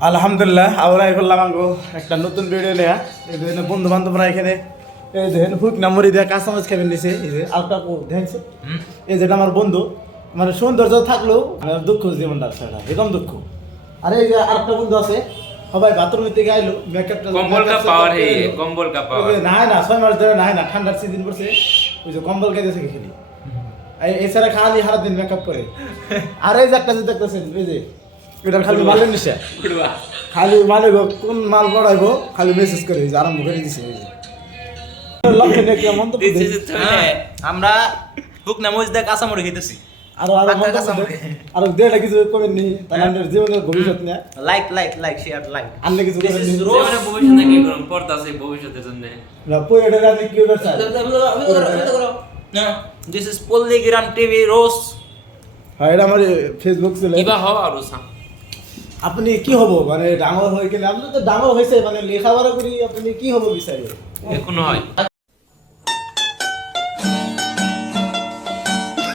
আলহামদুলিল্লাহ আমরা করলাম আঙ্গো একটা নতুন ভিডিও নেয়া এই যে বন্ধু বান্ধবরা এখানে এই যে হুক নাম্বারই দেয়া কাস্টমাইজ খাবেন নিছে এই যে আলটা কো দেখছে এই যেটা আমার বন্ধু মানে সৌন্দর্য থাকলেও আমার দুঃখ জীবনটা সেটা এরকম দুঃখ আর এই যে আরেকটা বন্ধু আছে সবাই বাথরুমের থেকে আইলো মেকআপটা কম্বল কা পাওয়ার হে কম্বল কা পাওয়ার না না 6 মাস ধরে না ঠান্ডার সিজন পড়ছে ওই যে কম্বল গাইতেছে খেলি এছাড়া খালি সারা দিন মেকআপ করে আর এই যে একটা যে দেখতেছেন এই যে এটা খালি মালের নিশা খালি মানে কোন মাল পড়াইবো খালি মেসেজ করে এই যে আরম্ভ করে দিছে এই যে লক্ষ্য নিয়ে কি মন্তব্য আমরা হুক নামজ দেখ আসামরে খেতেছি আর আর আর দেটা কিছু কমেন নি তাদের জীবনের ভবিষ্যৎ নিয়ে লাইক শেয়ার লাইক আনলে কিছু কমেন নি জীবনে ভবিষ্যতে কি করব পড়তা আছে ভবিষ্যতের জন্য না পয়টা রাতে কি করছ দিস ইজ পল্লিগ্রাম টিভি রোস্ট হ্যাঁ এটা আমার ফেসবুক ছিল কিবা হওয়া আর সা আপনি কি হব মানে ডাঙর হয়ে গেলে আপনি তো ডাঙর হয়েছে মানে লেখাপড়া করি আপনি কি হব বিচারে এখন হয়